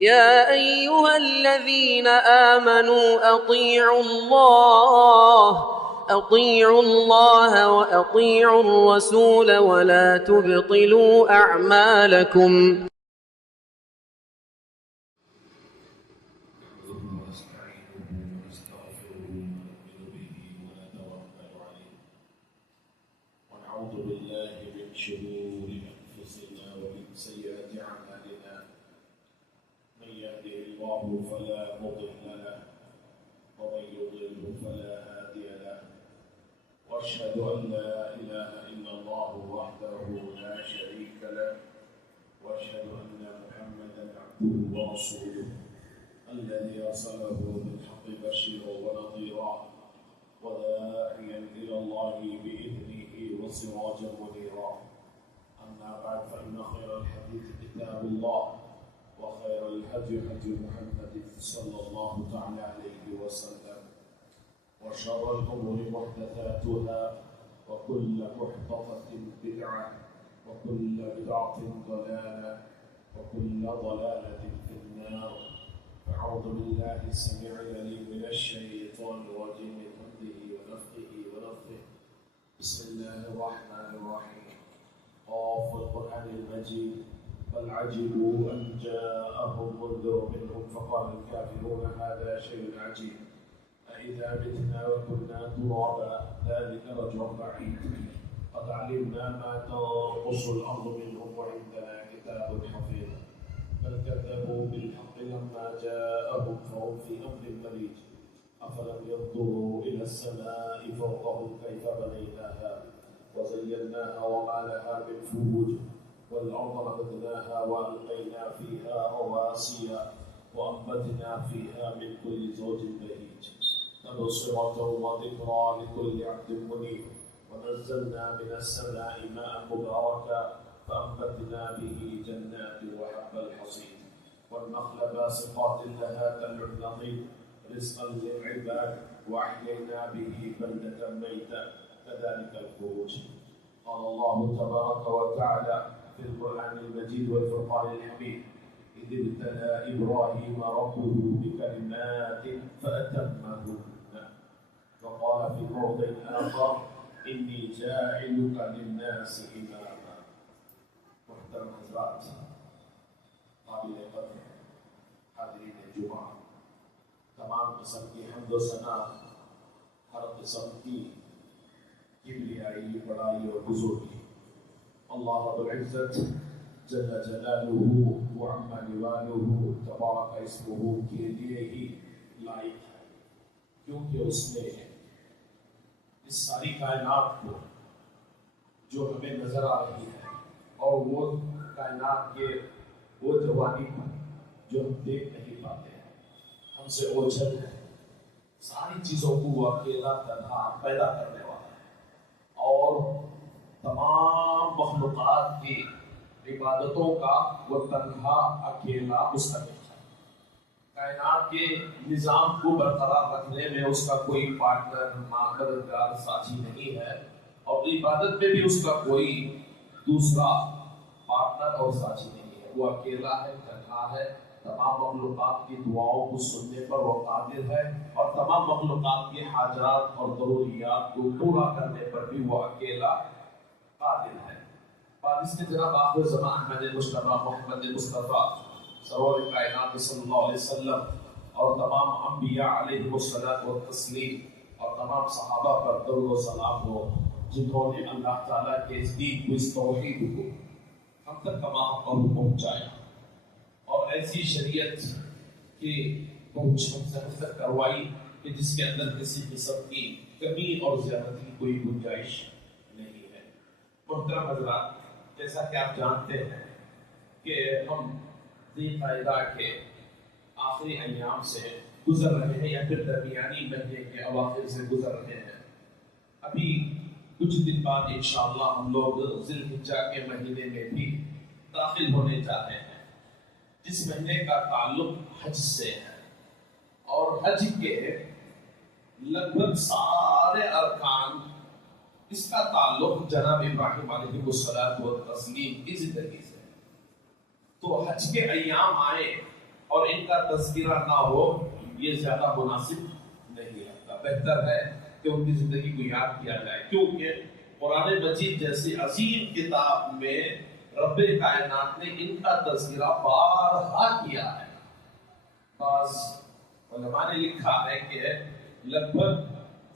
يا أيها الذين آمنوا أطيعوا الله وأطيعوا الرسول ولا تبطلوا أعمالكم. ونعوذ بالله من شرور أنفسنا ومن سيئات أعمالنا من يهده الله فلا مضل له ومن يضلل فلا هادي له وأشهد أن لا إله إلا الله وحده لا شريك له وأشهد أن محمدا عبده ورسوله الذي أرسله بالحق بشيرا ونذيرا وداعيا إلى الله بإذنه وسراجا منيرا. أما بعد فإن خير الحديث كتاب الله وخير الهدي هدي محمد صلى الله تعالى عليه وسلم وشر الأمور محدثاتها وكل محدثة بدعة وكل بدعة ضلالة وكل ضلالة في النار. أعوذ بالله السميع العليم من الشيطان الرجيم من همزه ونفخه ونفثه. بسم الله الرحمن الرحيم. قاف القرآن المجيد بل عجبوا أن جاءهم منذر منهم فقال الكافرون هذا شيء عجيب أإذا متنا وكنا ترابا ذلك رجع بعيد قد علمنا ما تنقص الأرض منهم وعندنا كتاب حفيظ بل كذبوا بالحق لما جاءهم فهم في أمر مريج أفلم ينظروا إلى السماء فوقهم كيف بنيناها وزيناها وما لها من فروج والأرض مددناها وألقينا فيها رواسي وأنبتنا فيها من كل زوج بهيج تبصرة وذكرى لكل عبد منيب ونزلنا من السماء ماء مباركا فأنبتنا به جنات وحب الحصيد والنخل باسقات لها طلع نضيد رزقا للعباد وأحيينا به بلدة ميتا كذلك الخروج. قال الله تبارك وتعالى في القرآن المجيد والفرقان الحميد إذ ابتلى إبراهيم ربه بكلمات فأتمهن وقال في موضع آخر إني جاعلك للناس إماما. محترم حضرات قابل قدر حاضرین جمعہ، تمام قسم کی حمد و ثنا ہر قسم کی کبریائی بڑائی اور بزرگی اللہ رب العزت جل جلالہ وعم جلالہ تبارک اسمہ کے لیے ہی لائق ہے، کیونکہ اس نے اس ساری کائنات کو جو ہمیں نظر آ رہی ہے اور وہ کائنات کے وہ جوانب جو ہم دیکھ نہیں پاتے ہیں، ہم سے اوجھل ہے، ساری چیزوں کو وہ اکیلا تنہا پیدا کرنے والا ہے اور تمام مخلوقات کی عبادتوں کا وہ تنہا اکیلا مستحق ہے۔ کائنات کے نظام کو برقرار رکھنے میں اس کا کوئی پارٹنر مددگار ساتھی نہیں ہے اور عبادت میں بھی اس کا کوئی دوسرا پارٹنر اور ساتھی نہیں ہے، وہ اکیلا ہے، تنہا ہے، تمام مخلوقات کی دعاؤں کو سننے پر وہ قادر ہے اور تمام مخلوقات کی حاجات اور ضروریات کو پورا کرنے پر بھی وہ اکیلا قادر ہے۔ بعد اس کے جناب آخر زمان احمد مصطفیٰ محمد مصطفیٰ سرور کائنات صلی اللہ علیہ وسلم اور تمام انبیاء علیہ الصلوۃ والتسلیم اور تمام صحابہ پر درود و سلام ہو، جنہوں نے اللہ تعالیٰ کے اس دین کو، اس توحید کو ہم تک تمام پر پہنچایا اور ایسی شریعت کی پہنچ ہم سے تک کروائی کہ جس کے اندر کسی قسم کی کمی اور زیادتی کی کوئی گنجائش نہیں ہے۔ محترم حضرات، جیسا کہ آپ جانتے ہیں کہ ہم ذی قعدہ کے آخری ایام سے گزر رہے ہیں یا پھر درمیانی مہینے کے اواخر سے گزر رہے ہیں۔ ابھی کچھ دن بعد انشاءاللہ ہم لوگ ذی الحجہ کے مہینے میں بھی داخل ہونے جا رہے ہیں، جس مہینے کا تعلق حج سے ہے اور حج کے لگ بھگ سارے ارکان اس کا تعلق جناب ابراہیم علیہ الصلوۃ والتسلیم کی زندگی سے۔ تو حج کے ایام آئے اور ان کا تذکرہ نہ ہو یہ زیادہ مناسب نہیں لگتا. بہتر ہے کہ ان کی زندگی کو یاد کیا جائے، کیونکہ قرآن مجید جیسی عظیم کتاب میں رب کائنات نے ان کا تذکرہ بارہا کیا ہے. بعض علماء نے لکھا ہے کہ لگ بھگ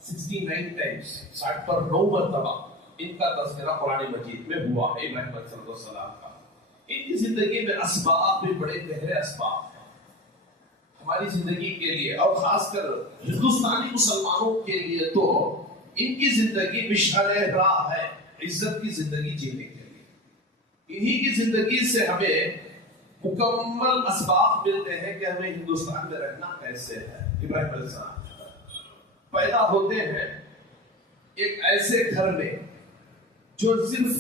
69 ٹائمز 69 مرتبہ ان کا تذکرہ قرآن مجید میں ہوا ہے ابراہیم علیہ السلام کا. ان کی زندگی میں اسباب بھی بڑے گہرے اسباب ہیں ہماری زندگی کے لیے، اور خاص کر ہندوستانی مسلمانوں کے لیے تو ان کی زندگی مشعل راہ ہے عزت کی زندگی جینے کے لیے. انہی کی زندگی سے ہمیں مکمل اسباب ملتے ہیں کہ ہمیں ہندوستان میں رہنا کیسے ہے. ابراہیم علیہ السلام پیدا ہوتے ہیں ایک ایسے گھر میں جو صرف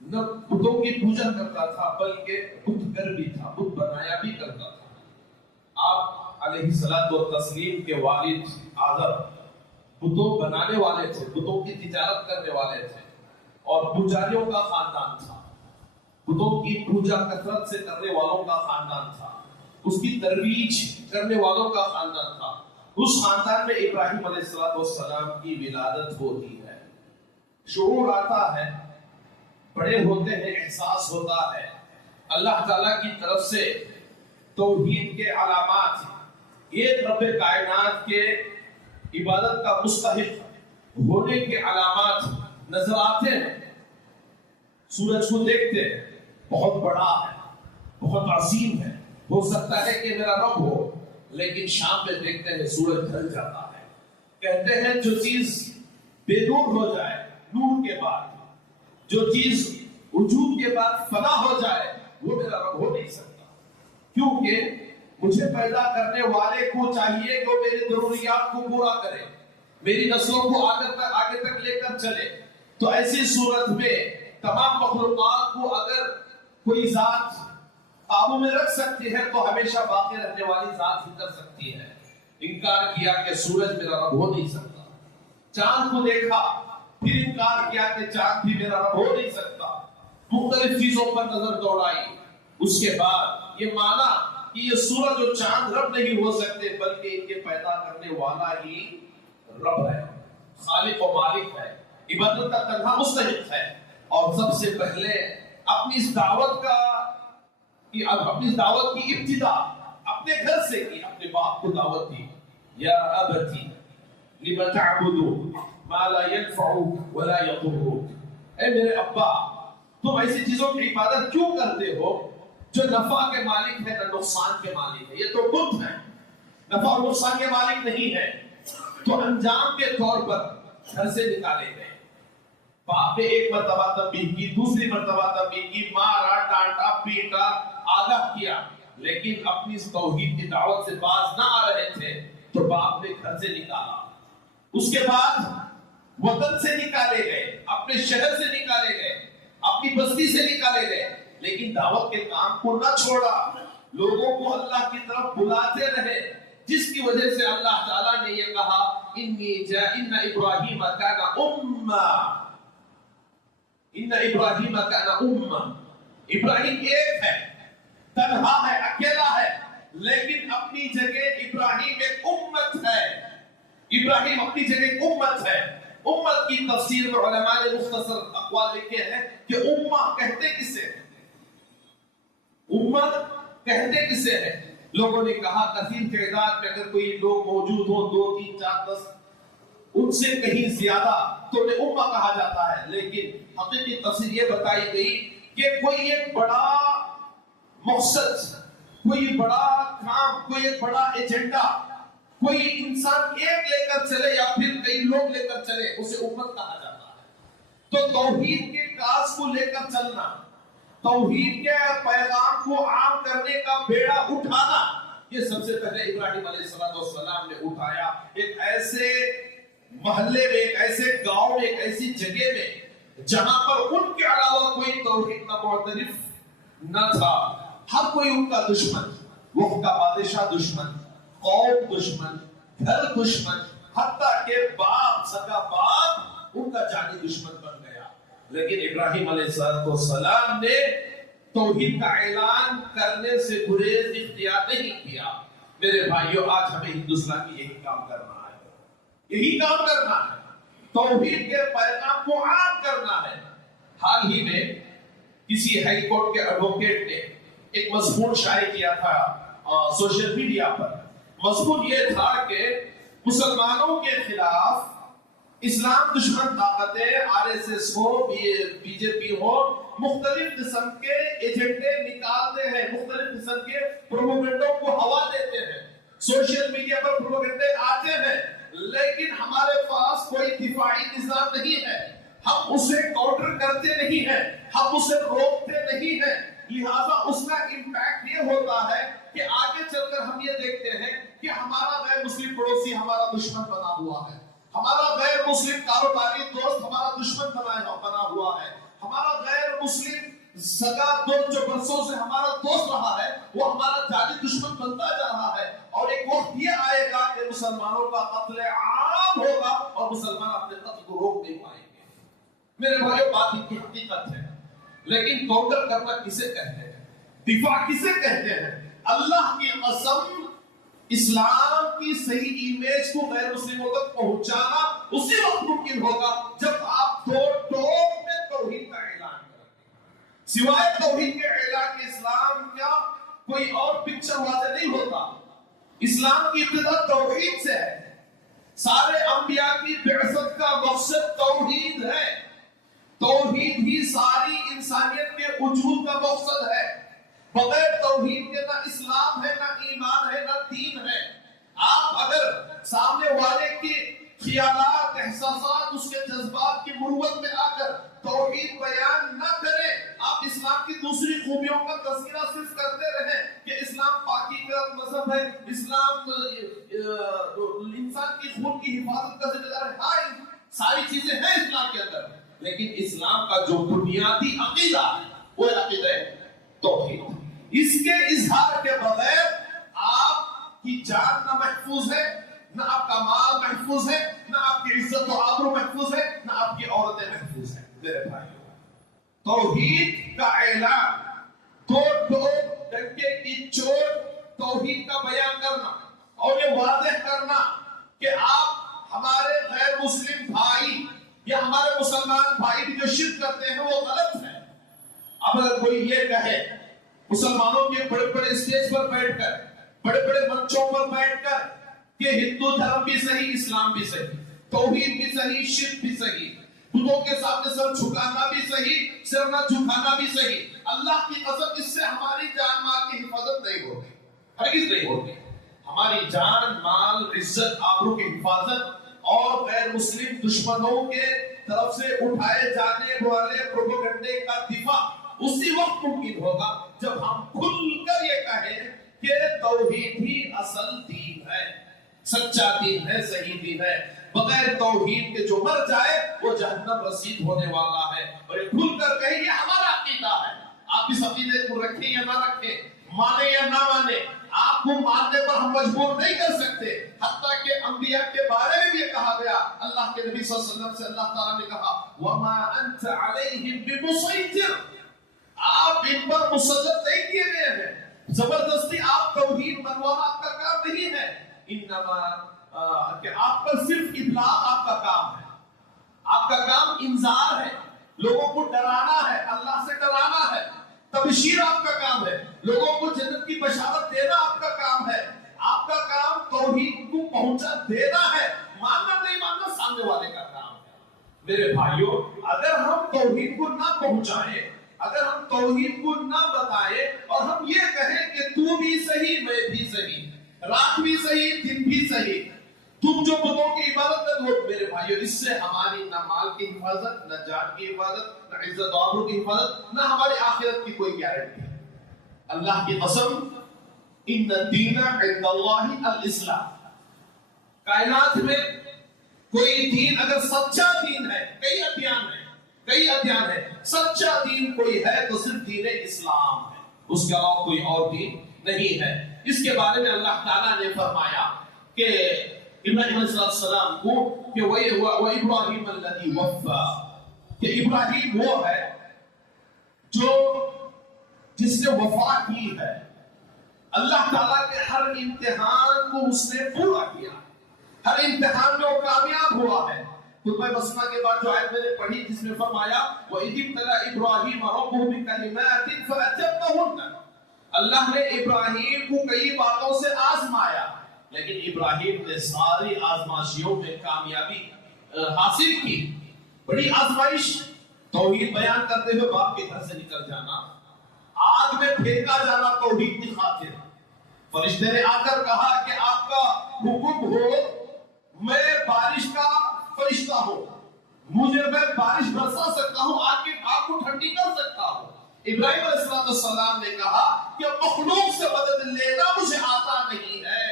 نہ بتوں کی پوجا کرتا تھا بلکہ بت گر بھی تھا، بت بنایا بھی کرتا تھا. آپ علیہ الصلوۃ والتسلیم کے والد آدم بتوں بنانے والے تھے، بتوں کی تجارت کرنے والے تھے اور پجاریوں کا خاندان تھا. بتوں کی پوجا کثرت سے کرنے والوں کا خاندان تھا، اس کی ترویج کرنے والوں کا خاندان تھا. اس خاندان میں ابراہیم علیہ السلام کی ولادت ہوتی ہے. شعور آتا ہے، بڑے ہوتے ہیں، احساس ہوتا ہے اللہ تعالیٰ کی طرف سے توحید کے علامات، ایک رب کائنات کے عبادت کا مستحق ہونے کے علامات نظر آتے ہیں. سورج کو دیکھتے ہیں، بہت بڑا ہے، بہت عظیم ہے، ہو سکتا ہے کہ میرا رب ہو، لیکن شام میں دیکھتے ہیں سورج ڈھل جاتا ہے. کہتے ہیں جو چیز بے نور ہو جائے نور کے بعد، جو چیز وجود کے بعد فنا ہو جائے وہ میرا رب ہو نہیں سکتا، کیونکہ مجھے پیدا کرنے والے کو چاہیے کہ وہ میری ضروریات کو پورا کرے، میری نسلوں کو آگے تک لے کر چلے. تو ایسی صورت میں تمام مخلوقات کو اگر کوئی ذات قابو میں رکھ سکتی ہے تو ہمیشہ باقی رہنے والی ذات ہی کر سکتی ہے. انکار کیا کہ سورج میرا رب ہو نہیں سکتا. چاند کو دیکھا، پھر انکار کیا کہ چاند بھی میرا رب ہو نہیں سکتا. مختلف چیزوں پر نظر دوڑائی، اس کے بعد یہ مانا کہ یہ سورج اور چاند رب نہیں ہو سکتے بلکہ ان کے پیدا کرنے والا ہی رب ہے، خالق و مالک ہے، عبادت کا تنہا مستحق ہے. اور سب سے پہلے اپنی اس دعوت کی ابتدا اپنے گھر سے کی، اپنے باپ کو دعوت دی. یا ابتی لم تعبد ما لا ينفعك ولا يضرك، اے میرے ابا تم ایسی چیزوں کی عبادت کیوں کرتے ہو جو نفع کے مالک ہے نہ نقصان کے مالک ہے. یہ تو بت ہے، نفع اور نقصان کے مالک نہیں ہے. تو انجام کے طور پر گھر سے نکالے گئے. باپ نے ایک مرتبہ تنبیہ کی، دوسری مرتبہ تنبیہ کی، مارا، ڈانٹا، پیٹا، آگاہ کیا، لیکن اپنی اس توحید کی دعوت سے باز نہ آ رہے تھے تو باپ نے گھر سے نکالا. اس کے بعد وطن سے نکالے گئے، اپنے شہر سے نکالے گئے، اپنی بستی سے نکالے گئے، لیکن دعوت کے کام کو نہ چھوڑا، لوگوں کو اللہ کی طرف بلاتے رہے، جس کی وجہ سے اللہ تعالیٰ نے یہ کہا ان ابراہیم کان امہ، ان ابراہیم کان امہ. ابراہیم ایک ہے، تنہا ہے، اکیلا ہے، لیکن اپنی جگہ ابراہیم ایک امت ہے. ابراہیم اپنی جگہ ایک امت ہے. امت کی تفسیر میں علماء نے مختصر اقوال لکھے ہیں کہ امہ کہتے کسے ہیں، امت کہتے کسے ہیں. لوگوں نے کہا کثیر تعداد میں اگر کوئی لوگ موجود ہو، 2 3 4 10 ان سے کہیں زیادہ تو انہیں امہ کہا جاتا ہے. لیکن حقیقی تفسیر یہ بتائی گئی کہ کوئی ایک بڑا مقصد، کوئی بڑا کام، کوئی ایک بڑا ایجنڈا، کوئی انسان ایک لے کر چلے یا پھر کئی لوگ لے کر چلے، اسے امت کہا جاتا ہے. تو توحید کے کاز کو لے کر چلنا، توحید کے پیغام کو عام کرنے کا بیڑا اٹھانا، یہ سب سے پہلے ابراہیم علیہ السلام نے اٹھایا. ایک ایسے محلے میں، ایک ایسے گاؤں میں، ایک ایسی جگہ میں جہاں پر ان کے علاوہ کوئی توحید کا معترف نہ تھا. ہر کوئی ان کا دشمن، وقت کا بادشاہ دشمن، قوم دشمن، گھر دشمن، حتیٰ کہ باپ، سگا باپ ان کا جانی دشمن بن گیا. لیکن ابراہیم علیہ السلام نے توحید کا اعلان کرنے سے گریز اختیار نہیں کیا. میرے بھائیوں آج ہمیں ہندوستان کی یہی کام کرنا ہے، یہی کام کرنا ہے، توحید کے پیغام کو عام کرنا ہے. حال ہی میں کسی ہائی کورٹ کے ایڈوکیٹ نے ایک مضمون شائع کیا تھا سوشل میڈیا پر. مضمون یہ تھا کہ مسلمانوں کے خلاف اسلام دشمن طاقتیں آر ایس ایس ہو، بی جے پی ہو، مختلف قسم کے ایجنڈے نکالتے ہیں، مختلف قسم کے پروپیگنڈوں کو ہوا دیتے ہیں، سوشل میڈیا پر پروپیگنڈے آتے ہیں، لیکن ہمارے پاس کوئی دفاعی نظام نہیں ہے، ہم اسے کاؤنٹر کرتے نہیں ہیں، ہم اسے روکتے نہیں ہیں. لہذا اس کا امپیکٹ یہ ہوتا ہے کہ آگے چل کر ہم یہ دیکھتے ہیں کہ ہمارا غیر مسلم پڑوسی ہمارا دشمن بنا ہوا ہے، ہمارا غیر مسلم کاروباری دوست ہمارا دشمن بنا ہوا ہے، ہمارا غیر مسلم سگا دوست جو برسوں سے ہمارا دوست رہا ہے وہ ہمارا جعلی دشمن بنتا جا رہا ہے. اور ایک وقت یہ آئے گا کہ مسلمانوں کا قتل عام ہوگا اور مسلمان اپنے قتل کو روک نہیں پائیں گے. میرے بھائیوں بات کی حقیقت ہے، لیکن کاؤنٹر کرنا کسے کہتے ہیں، دفاع کسے کہتے ہیں؟ اللہ کی قسم اسلام کی صحیح امیج کو غیر مسلموں تک پہنچانا اسی وقت ممکن ہوگا جب آپ دو ٹوک میں توحید کا اعلان کریں. سوائے توحید کے اعلان کے اسلام کا کوئی اور پکچر واضح نہیں ہوتا. اسلام کی ابتدا توحید سے ہے، سارے انبیاء کی بعثت کا مقصد توحید ہے، توحید ہی ساری انسانیت کے وجود کا مقصد ہے. بغیر توحید کے نہ اسلام ہے، نہ ایمان ہے، نہ دین ہے. آپ اگر سامنے والے کی خیالات، احساسات، اس کے جذبات کی مروت میں آ کر توحید بیان نہ کریں، آپ اسلام کی دوسری خوبیوں کا تذکرہ صرف کرتے رہیں کہ اسلام پاکی کا مذہب ہے، اسلام انسان کی خون کی حفاظت کا ذمہ دار ہے. ہاں ساری چیزیں ہیں اسلام کے اندر، لیکن اسلام کا جو بنیادی عقیدہ ہے وہ عقیدہ ہے توحید. اس کے اظہار کے بغیر آپ کی جان نہ محفوظ ہے، نہ آپ کا مال محفوظ ہے، نہ آپ کی عزت و آبرو محفوظ ہے، نہ آپ کی عورتیں محفوظ ہیں. میرے بھائیوں توحید کا اعلان، دو ڈنکے کی چوٹ توحید کا بیان کرنا اور یہ واضح کرنا کہ آپ ہمارے غیر مسلم بھائی یا ہمارے مسلمان بھائی بھی جو شرک کرتے ہیں وہ غلط ہے. اب اگر کوئی یہ کہے مسلمانوں کے بڑے بڑے اسٹیج پر بیٹھ کر، بڑے بڑے منچوں پر بیٹھ کر کہ ہندو دھرم بھی صحیح، اسلام بھی صحیح، توحید بھی صحیح، شرک بھی صحیح، بتوں کے سامنے سر جھکانا بھی صحیح، سر نہ جھکانا بھی صحیح، اللہ کی قسم اس سے ہماری جان مال کی حفاظت نہیں ہوگی، ہرگز نہیں ہوگی. ہماری جان مال عزت آبرو کی حفاظت اور غیر مسلم دشمنوں کے طرف سے اٹھائے جانے والے پروپیگنڈے کا دفاع اسی وقت ممکن ہوگا جب ہم کھل کر یہ کہیں کہ توحید ہی اصل دین ہے، سچا دین ہے، صحیح دین ہے. بغیر توحید کے جو مر جائے وہ جہنم رسید ہونے والا ہے. اور یہ کھل کر کہیں یہ ہمارا عقیدہ ہے. آپ اس عقیدے کو رکھیں یا نہ رکھیں، مانے یا نہ مانے، آپ کو ماننے پر ہم مجبور نہیں کر سکتے. حتیٰ کہ انبیاء کے بارے میں بھی کہا گیا، اللہ کے نبی صلی اللہ علیہ وسلم سے اللہ تعالیٰ نے کہا وَمَا أَنْتَ عَلَيْهِمْ بِمُسَيْطِرٍ، آپ ان پر مسلط نہیں کیے گئے ہیں. زبردستی آپ توحید منوانا آپ کا کام نہیں ہے. انما کہ آپ پر صرف ابلاغ آپ کا کام ہے، آپ کا کام انذار ہے، لوگوں کو ڈرانا ہے، اللہ سے ڈرانا ہے. تبشیر آپ کا کام ہے، لوگوں کو جنت کی بشارت دینا آپ کا کام ہے. آپ کا کام توحید کو پہنچا دینا ہے، ماننا نہیں ماننا سامنے والے کا کام ہے. میرے بھائیوں اگر ہم توحید کو نہ پہنچائیں، اگر ہم توحید کو نہ بتائیں اور ہم یہ کہیں کہ تو بھی صحیح میں بھی صحیح، رات بھی صحیح دن بھی صحیح، تم جو بتوں کی عبادت کرو، میرے بھائیوں اس سے ہماری نہ مال کی حفاظت، نہ جان کی حفاظت، نہ عزت و آبرو کی حفاظت، نہ ہماری آخرت کی کوئی گارنٹی ہے. اللہ کی قسم ان الدین عند اللہ الاسلام، کائنات میں کوئی دین اگر سچا دین ہے، کئی ادیان ہے، سچا دین کوئی ہے تو صرف دین اسلام ہے، اس کے علاوہ کوئی اور دین نہیں ہے. اس کے بارے میں اللہ تعالیٰ نے فرمایا کہ ابراہیم علیہ السلام کو کہ وَإِبْرَاهِيمَ الَّذِي وَفَّى، کہ ابراہیم وہ ہے جو جس نے وفا کی ہے، اللہ تعالیٰ کے ہر امتحان کو اس نے پورا کیا، ہر امتحان میں وہ کامیاب ہوا ہے۔ خطبہ مسئلہ کے بعد جو آیت میں نے پڑھی جس میں فرمایا وَإِذِ ابْتَلَىٰ إِبْرَاهِيمَ رَبُّهُ بِكَلِمَاتٍ فَأَتَمَّهُنَّ، اللہ نے ابراہیم کو کئی باتوں سے آزمایا، لیکن ابراہیم نے ساری آزمائشوں میں کامیابی حاصل کی۔ بڑی آزمائش، توحید بیان کرتے ہوئے باپ کے گھر سے نکل جانا، آگ میں پھینکا جانا توحید کی خاطر۔ فرشتے نے آ کر کہا کہ آپ کا حکم ہو، میں بارش کا فرشتہ ہوں، میں بارش برسا سکتا ہوں، آگ کو ٹھنڈی کر سکتا ہوں۔ ابراہیم علیہ السلام نے کہا کہ مخلوق سے مدد لینا مجھے آتا نہیں ہے،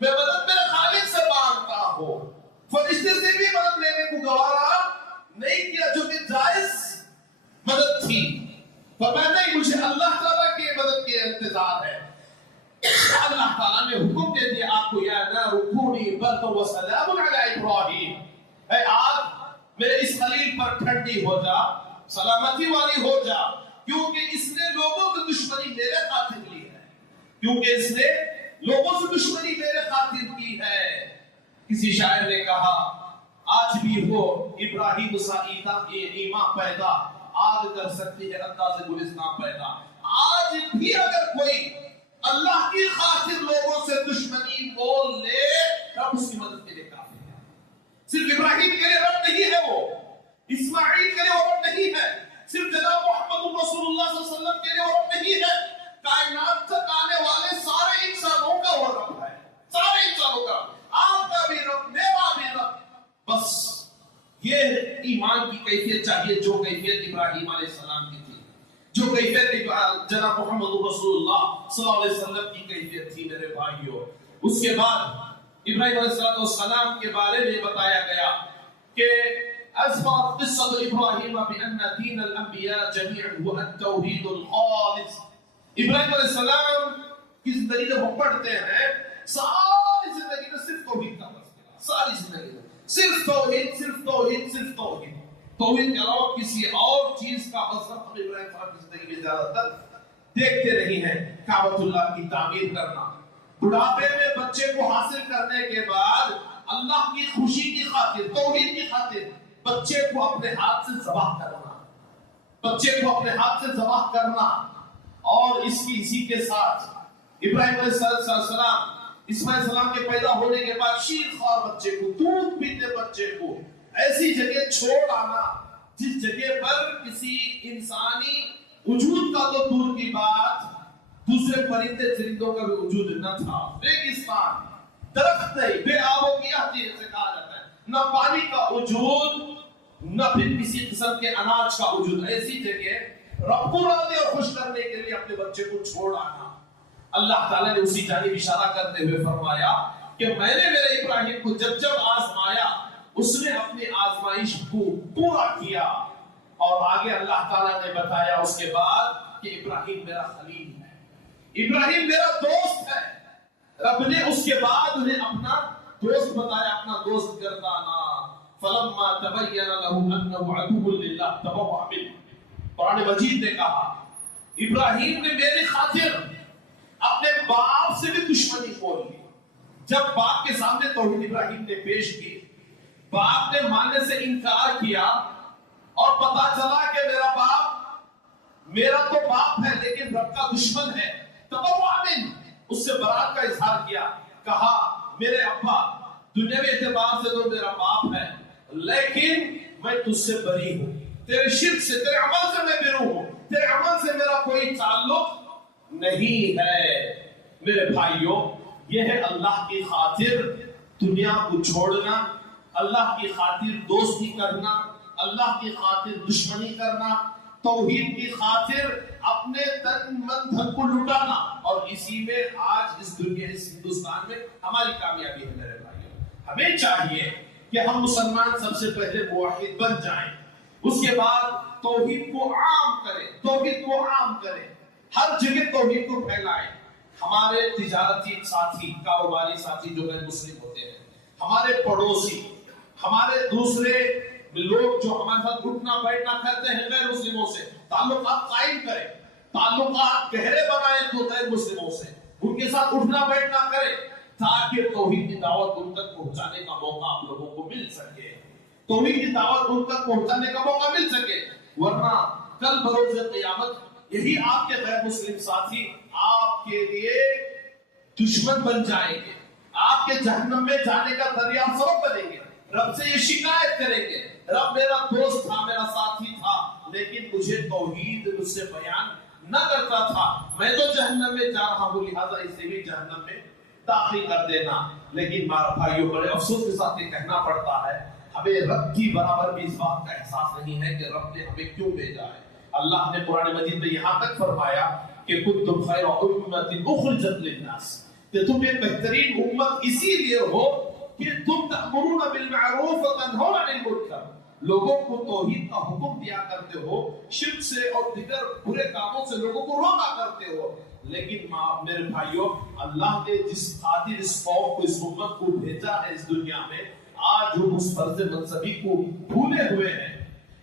میں مدد میرے خالق سے مانگتا ہوں۔ فرشتے سے بھی مدد لینے کو گوارا نہیں کیا، جو کہ جائز مدد تھی، فرمایا نہیں، مجھے اللہ تعالیٰ کی مدد کی انتظار ہے۔ اللہ تعالیٰ نے حکم دے دیا آپ کو، یا نار کونی بردا وسلام علی ابراہیم، اے آگ میرے اس خلیل پر ٹھنڈی ہو جا، سلامتی والی ہو جا، کیونکہ اس نے لوگوں کی دشمنی میرے خاطر لی ہے، کیونکہ اس نے لوگوں سے دشمنی میرے خاطر کی ہے۔ کسی شاعر نے کہا آج بھی ہو ابراہیم سا ایمان پیدا، آگ کر سکتی ہے انداز گلستان پیدا۔ آج بھی اگر کوئی اللہ کی خاطر لوگوں سے دشمنی بول لے، رب اس کی مدد کے لیے کافی ہے۔ صرف ابراہیم کے لیے رب نہیں ہے، وہ اسماعیل کے لیے وہ رب نہیں ہے، صرف جناب محمد رسول اللہ صلی اللہ علیہ وسلم کے لیے وہ رب نہیں ہے، کائنات تک آنے والے سارے انسانوں کا وہ رب ہے، سارے انسانوں کا، آپ کا بھی رب، میرا بھی رب۔ بس یہ ایمان کی کیفیت چاہیے جو کیفیت ابراہیم علیہ السلام کی تھی، جو کیفیت جناب محمد رسول اللہ صلی اللہ علیہ وسلم کی کیفیت تھی میرے بھائیوں۔ اس کے بعد ابراہیم علیہ السلام کے بارے میں بتایا گیا کہ أسفرت قصة إبراهيم بأن دين الأنبياء جميعا هو التوحيد الخالص۔ ابراہیم علیہ السلام کی زندگی جب ہم پڑھتے ہیں، ساری زندگی میں صرف توحید کا بس کیا، ساری زندگی میں صرف توحید، صرف توحید، صرف توحید، توحید کے علاوہ کسی اور چیز کا مذہب ہم ابراہیم صاحب کی زندگی میں زیادہ تر دیکھتے نہیں ہیں۔ کعبۃ اللہ کی تعمیر کرنا، بڑھاپے میں بچے کو حاصل کرنے کے بعد اللہ کی خوشی کی خاطر، توحید کی خاطر بچے کو اپنے ہاتھ سے ذبح کرنا، بچے کو اپنے ہاتھ سے ذبح کرنا، اور اسی کے ساتھ ابراہیم علیہ السلام، اسماعیل السلام کے پیدا ہونے کے بعد شیر خوار بچے کو، دودھ پیتے بچے کو ایسی جگہ چھوڑ آنا جس جگہ پر کسی انسانی وجود کا تو دور کی بات، دوسرے پرندے چرندوں کا بھی وجود نہ تھا، ریگستان، درخت نہیں، بے آب و گیاہ جسے کہا جاتا ہے، نہ پانی کا وجود، نہ پھر کسی قسم کے اناج کا وجود، ایسی جگہ رب کو راضی اور خوش کرنے کے لیے اپنے بچے کو چھوڑ آنا۔ اللہ تعالیٰ نے اسی جانب اشارہ کرتے ہوئے فرمایا کہ میں نے میرے ابراہیم کو جب جب آزمایا، اس نے اپنی آزمائش کو پورا کیا، اور آگے اللہ تعالیٰ نے بتایا اس کے بعد کہ ابراہیم میرا خلیل ہے، ابراہیم میرا دوست ہے۔ رب نے اس کے بعد انہیں اپنا دوست بتایا، اپنا دوست گردانا۔ فلما تبین له انه عدو للہ تبرأ منہ، قرآن مجید نے کہا ابراہیم نے میری خاطر اپنے باپ سے بھی دشمنی کھول لی۔ جب باپ کے سامنے توحید ابراہیم نے پیش کی، باپ نے ماننے سے انکار کیا، اور پتا چلا کہ میرا باپ میرا تو باپ ہے لیکن رب کا دشمن ہے، تبرأ منہ، اس سے برات کا اظہار کیا، کہا میرے ابا دنیاوی اعتبار سے تو میرا باپ ہے، لیکن میں تجھ سے بری ہوں، تیرے شرک سے، تیرے عمل سے میں بری ہوں، تیرے عمل سے میرا کوئی تعلق نہیں ہے۔ میرے بھائیوں، یہ ہے اللہ کی خاطر دنیا کو چھوڑنا، اللہ کی خاطر دوستی کرنا، اللہ کی خاطر دشمنی کرنا، توحید کی خاطر اپنے تن من دھن کو لٹانا، اور اسی میں آج اس دنیا، اس ہندوستان میں ہماری کامیابی ہے۔ میرے بھائیوں، ہمیں چاہیے کہ ہم مسلمان سب سے پہلے موحد بن جائیں، اس کے بعد توحید کو عام کریں، توحید کو عام کریں، ہر جگہ توحید کو پھیلائیں۔ ہمارے تجارتی ساتھی، کاروباری ساتھی جو غیر مسلم ہوتے ہیں، ہمارے پڑوسی، ہمارے دوسرے لوگ جو ہمارے ساتھ اٹھنا بیٹھنا کرتے ہیں غیر مسلموں سے، تعلقات قائم کریں، تعلقات گہرے بنائیں تو غیر مسلموں سے، ان کے ساتھ اٹھنا بیٹھنا کریں تاکہ توحید کی دعوت ان تک پہنچانے کا موقع آپ لوگوں کو مل سکے، توحید کی دعوت ان تک پہنچانے کا موقع مل سکے۔ ورنہ کل بروز قیامت یہی آپ کے غیر مسلم ساتھی آپ کے لیے دشمن بن جائیں گے، آپ کے جہنم میں جانے کا ذریعہ سبب بنیں گے، رب سے یہ شکایت کریں گے، رب میرا دوست تھا، میرا ساتھی تھا، لیکن مجھے توحید اس سے بیان نہ کرتا تھا، میں تو جہنم میں جا رہا ہوں، لہذا اسے بھی جہنم میں داخل کر دینا۔ لیکن بھائیوں بڑے افسوس کے ساتھ یہ کہنا پڑتا ہے ہمیں رب کی برابر بھی اس بات کا احساس نہیں ہے کہ رب نے ہمیں کیوں بھیجا ہے۔ اللہ نے قرآن مجید میں یہاں تک فرمایا کہ کنتم خیر امۃ اخرجت للناس، کہ تم ایک بہترین امت اسی لیے ہو کہ تم تأمرون بالمعروف وتنہون عن المنکر، لوگوں کو توحید کا حکم دیا کرتے ہو، شرک سے اور دیگر برے کاموں سے لوگوں کو روکا کرتے ہو۔ لیکن میرے بھائیوں، اللہ نے جس خاطر اس قوم کو، اس امت کو بھیجا ہے اس دنیا میں، آج ہم اس فرض منصبی کو بھولے ہوئے ہیں۔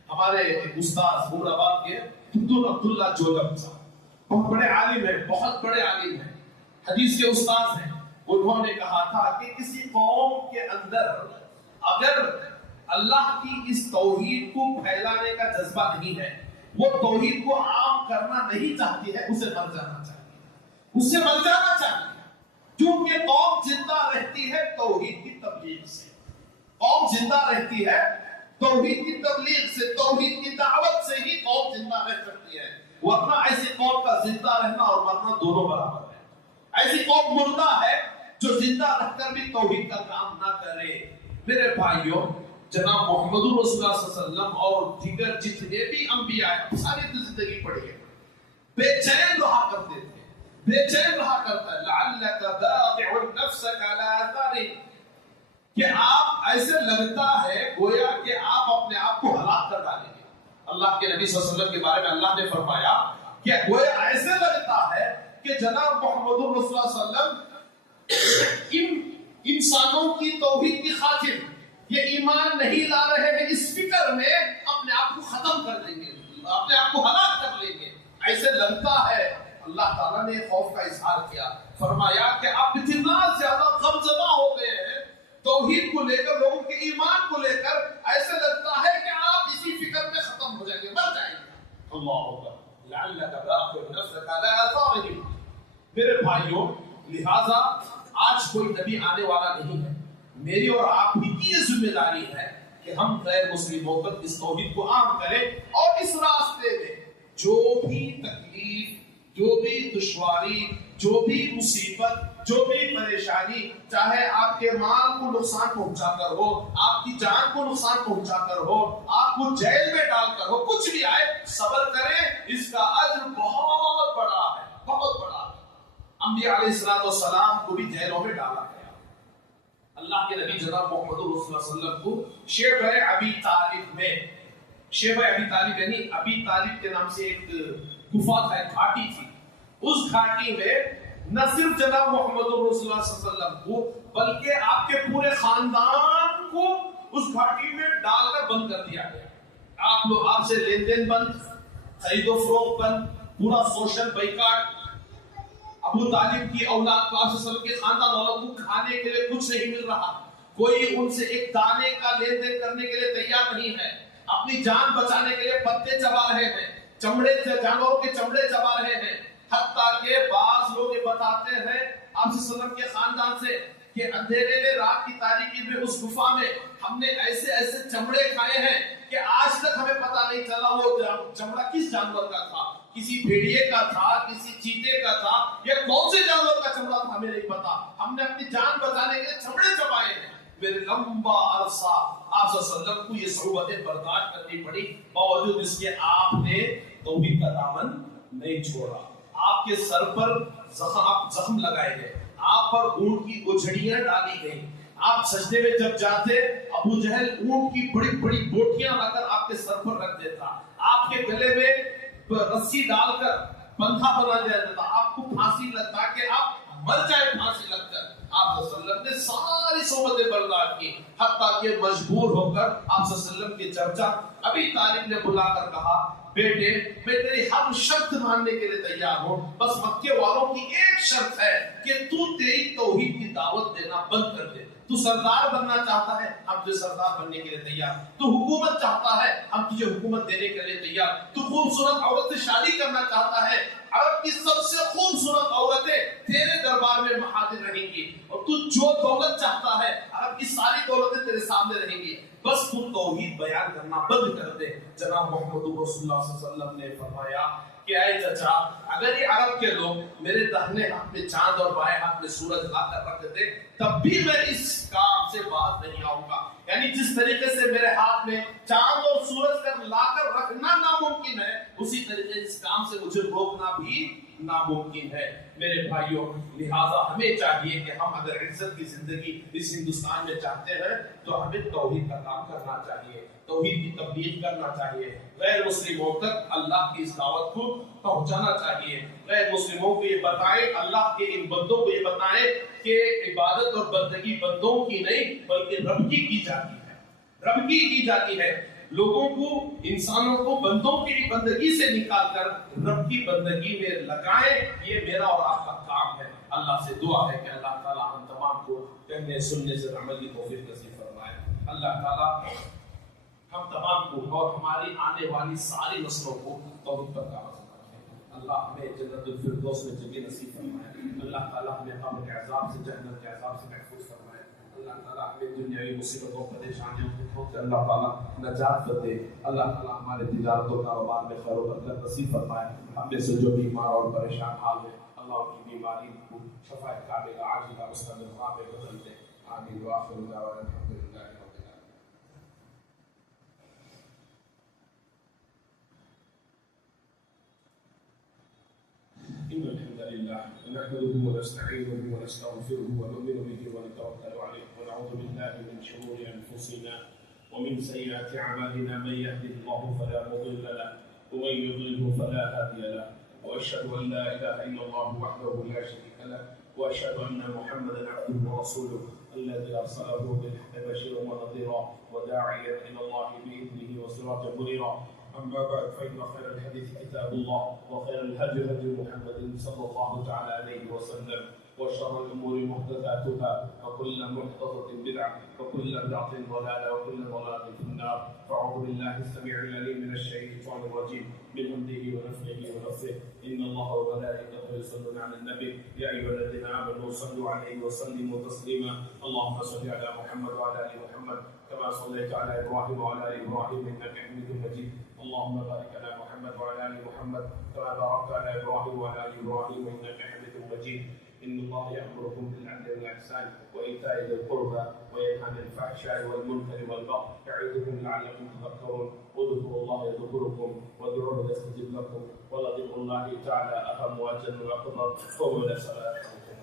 ہمارے استاد عمر آباد کے عبداللہ جولب صاحب بہت بڑے عالم ہیں، بہت بڑے عالم ہیں، حدیث کے استاد ہیں، انہوں نے کہا تھا کہ کسی قوم کے اندر اگر اللہ کی اس توحید کو پھیلانے کا جذبہ نہیں ہے، وہ توحید کو عام کرنا نہیں چاہتی ہے، اسے مر جانا چاہیے، اس سے مر جانا چاہیے، کیونکہ قوم زندہ رہتی ہے توحید کی تبلیغ سے، قوم زندہ رہتی ہے توحید کی تبلیغ سے، توحید کی دعوت سے ہی قوم زندہ رہ سکتی ہے، ورنہ ایسی قوم کا زندہ رہنا اور مرنا دونوں برابر ہے۔ ایسی قوم مردہ ہے جو زندہ رہ کر بھی توحید کا کام نہ کرے۔ میرے بھائیوں، جناب محمد رسول اللہ صلی اللہ علیہ وسلم اور دیگر جتنے بھی انبیاء ساری زندگی پڑھی ہے، بے چین رہا کرتے تھے، بے چین رہا کرتا ہے، لعلک باقع نفسک علی آثارہم، کہ آپ ایسے لگتا ہے گویا کہ آپ اپنے آپ کو ہلاک کر ڈالیں گے۔ اللہ کے نبی صلی اللہ علیہ وسلم کے بارے میں اللہ نے فرمایا کہ گویا ایسے لگتا ہے کہ جناب محمد رسول اللہ صلی اللہ علیہ وسلم انسانوں کی توحید کی خاطر یہ ایمان نہیں لا رہے ہیں، اس فکر میں اپنے آپ کو ختم کر دیں گے، اپنے آپ کو ہلاک کر لیں گے، ایسے لگتا ہے۔ اللہ تعالیٰ نے خوف کا اظہار کیا، فرمایا کہ آپ اتنا زیادہ غمزدہ ہو گئے ہیں توحید کو لے کر، لوگوں کے ایمان کو لے کر، ایسے لگتا ہے کہ آپ اسی فکر میں ختم ہو جائیں گے، مر جائیں گے۔ اللہ اکبر، لعلک باقع نفسک علی آثارہم۔ میرے بھائیوں، لہذا آج کوئی نبی آنے والا نہیں ہے، میری اور آپ ہی کی یہ ذمہ داری ہے کہ ہم غیر مسلموں تک اس توحید کو عام کریں، اور اس راستے میں جو بھی تکلیف، جو بھی دشواری، جو بھی مصیبت، جو بھی پریشانی، چاہے آپ کے مال کو نقصان پہنچا کر ہو، آپ کی جان کو نقصان پہنچا کر ہو، آپ کو جیل میں ڈال کر ہو، کچھ بھی آئے، صبر کریں، اس کا اجر بہت بڑا ہے، بہت بڑا ہے۔ انبیاء علیہ السلام کو بھی جیلوں میں ڈالا گیا، اللہ کے نبی جناب محمد رسول اللہ صلی اللہ علیہ وسلم کو شیبہ ابی طالب میں، شیبہ ابی طالب یعنی ابی طالب کے نام سے ایک گفا تھا، ایک گھاٹی تھی، اس گھاٹی میں نہ صرف جناب محمد رسول اللہ صلی اللہ علیہ وسلم کو بلکہ آپ کے پورے خاندان کو اس گھاٹی میں ڈال کر بند کر دیا گیا۔ آپ سے لین دین بند، خرید و فروخت بند، پورا سوشل بائیکاٹ۔ ابو طالب کی اولاد کو، آپ صلی اللہ علیہ وسلم کے خاندان والوں کو کھانے کے لیے کچھ نہیں مل رہا، کوئی ان سے ایک دانے کا لین دین کرنے کے لیے تیار نہیں ہے، اپنی جان بچانے کے لیے پتے چبا رہے ہیں، چمڑے، جانوروں کے چمڑے چبا رہے ہیں، حتیٰ کہ بعض لوگ یہ بتاتے ہیں آپ صلی اللہ علیہ وسلم کے خاندان سے کہ اندھیرے میں، رات کی تاریکی میں، اس گفا میں ہم نے ایسے ایسے چمڑے کھائے ہیں کہ آج تک ہمیں پتہ نہیں چلا وہ چمڑا کس جانور کا تھا، کسی بھیڑیے کا تھا، کسی چیتے کا تھا، یا کون سے جانور کا چمڑا تھا، ہمیں نہیں پتا، ہم نے اپنی جان بچانے کے لیے چمڑے چبائے ہیں۔ میرے لمبا عرصہ آپ صلی اللہ علیہ وسلم کو یہ صعوبتیں برداشت کرنی پڑی، باوجود اس کے آپ نے توحید کا دامن نہیں چھوڑا۔ آپ کے سر پر زخم لگائے گئے، آپ پر اونٹ کی گچھڑیاں ڈالی گئی، آپ سجدے میں جب جاتے ابو جہل اونٹ کی بڑی بڑی بوٹیاں لا کر آپ کے سر پر رکھ دیتا، آپ کے گلے میں رسی ڈال کر بندھا بنا دیا جاتا، آپ کو پھانسی لگتا کہ آپ مر جائے پھانسی لگ کر۔ آپ صلی اللہ علیہ وسلم نے ساری صحبتیں برداشت کی، حتیٰ یہ مجبور ہو کر آپ صلی اللہ علیہ وسلم کی چرچا ابھی طالب نے بلا کر کہا بیٹے میں تیری ہر شرط ماننے کے لیے تیار ہوں، بس مکے والوں کی ایک شرط ہے کہ تو تیری توحید کی دعوت دینا بند کر دے۔ تو سردار بننا چاہتا ہے، ہم تجھے سردار بننے کے لیے تیار۔ تو حکومت چاہتا ہے، ہم تجھے حکومت دینے کے لیے تیار۔ تو خوبصورت عورت سے شادی کرنا چاہتا ہے، عرب کی سب سے خوبصورت عورتیں تیرے دربار میں حاضر رہیں گی، اور تو جو دولت چاہتا ہے عرب کی ساری دولتیں تیرے سامنے رہیں گی، بس تو توحید بیان کرنا بند کر دے۔ جناب محمد رسول اللہ صلی اللہ علیہ وسلم نے فرمایا کہ اے چچا، اگر یہ عرب کے لوگ میرے داہنے ہاتھ میں چاند اور بائیں ہاتھ میں سورج لا کر رکھ دیتے تب بھی میں اس کام سے باز نہیں آؤں گا۔ یعنی جس طریقے سے میرے ہاتھ میں چاند اور سورج کا لا کر رکھنا ناممکن ہے، اسی طریقے اس کام سے مجھے روکنا بھی ناممکن ہے۔ میرے بھائیوں، لہٰذا ہمیں چاہیے کہ ہم اگر عزت کی زندگی اس ہندوستان میں چاہتے ہیں تو ہمیں توحید کا کام کرنا چاہیے، توحید کی تبلیغ کرنا چاہیے، غیر مسلموں تک اللہ کی اس دعوت کو پہنچانا چاہیے، غیر مسلموں کو یہ بتائیں، اللہ کے ان بندوں کو یہ بتائیں کہ عبادت اور بندگی بندوں کی نہیں بلکہ رب کی جاتی ہے، رب کی جاتی ہے۔ لوگوں کو، انسانوں کو بندوں کی بندگی سے نکال کر رب کی بندگی میں لگائیں، یہ میرا اور آپ کا کام ہے۔ اللہ سے دعا ہے کہ اللہ تعالیٰ ہم تمام کو کہنے سننے سے عمل کی توفیق نصیب فرمائے۔ اللہ تعالیٰ ہم تمام کو اور ہماری آنے والی ساری نسلوں کو توحید پر کامل رکھے۔ اللہ ہمیں جنت الفردوس میں جگہ نصیب فرمائے۔ اللہ تعالیٰ ہمیں قبر کے عذاب سے، جہنم کے عذاب سے محفوظ فرمائے۔ اللہ تعالیٰ ہمیں دنیاوی مصیبتوں پریشانیوں سے اللہ تعالیٰ نجات دے۔ اللہ تعالیٰ ہمارے تجارت و کاروبار میں خیر و برکت نصیب فرمائے۔ ہم میں سے جو بیمار اور پریشان حال ہیں اللہ ان کی بیماری کو شفا کاملہ عاجلہ مستمرہ میں بدل دے۔ آمین وآخر دعوانا الحمدللہ رب العالمین۔ إن الحمد لله نحمده ونستعينه ونستغفره ونؤمن به ونتوكل عليه ونعوذ بالله من شرور أنفسنا ومن سيئات أعمالنا، من يهده الله فلا مضل له ومن يضلله فلا هادي له، وأشهد أن لا إله إلا الله وحده لا شريك له، وأشهد أن محمدا عبده ورسوله الذي أرسله بالحق بشيرا ونذيرا وداعيا إلى الله بإذنه وسراجا منيرا. أما بعد فإن خير الحديث كتاب الله وخير الهدي هدي محمد صلى الله تعالى عليه وسلم، وشر الأمور محدثاتها وكل محدثة بدعة وكل بدعة ضلالة وكل ضلالة في النار. فأعوذ بالله السميع العليم من الشيطان الرجيم من همزه ونفخه ونفثه. إن الله وملائكته يصلون على النبي يا أيها الذين آمنوا صلوا عليه وسلموا تسليما. اللهم صل على محمد وعلى آل محمد كما صليت على إبراهيم وعلى آل إبراهيم إنك حميد مجيد. اللهم بارك على محمد وعلى آل محمد كما باركت على إبراهيم وعلى آل إبراهيم إنك حميد مجيد. إن الله يأمركم بالعدل والإحسان وإيتاء ذي القربى وينهى عن الفحشاء والمنكر والبغي يعظكم لعلكم تذكرون. اذكروا الله يذكركم وادعوه يستجب لكم ولذكر الله تعالى أهم وأجل وأكبر. قوموا إلى صلاتكم.